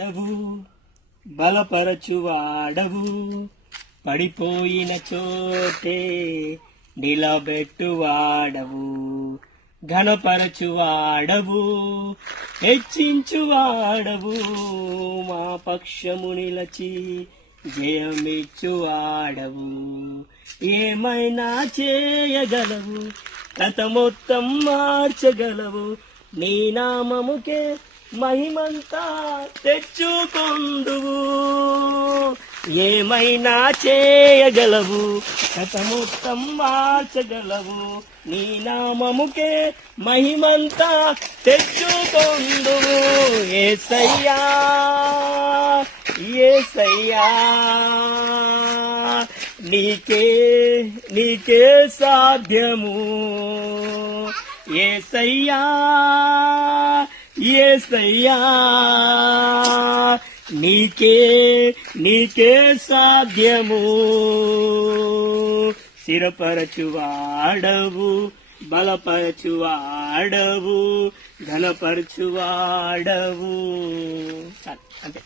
డవు బలపరచువాడవు, పడిపోయిన చోటే నిలబెట్టువాడవు, ఘనపరచువాడవు, హెచ్చించువాడవు, మా పక్షము నిలచి జయమిచ్చువాడవు. ఏమైనా చేయగలవు, కథ మొత్తం మార్చగలవు, నీ నామముకే మహిమంతా తెచ్చుకొందువు. ఏమైనా చేయగలవు, కథ మొత్తం మార్చగలవు, నీ నామముకే మహిమంతా తెచ్చుకొందువు. యేసయ్యా యేసయ్యా, నీకే సాధ్యము. యేసయ్యా యేసయ్యా, నీకే సాధ్యము. స్థిరపరచువాడవు, బలపరచువాడవు, ఘనపరచువాడవు. అంతే.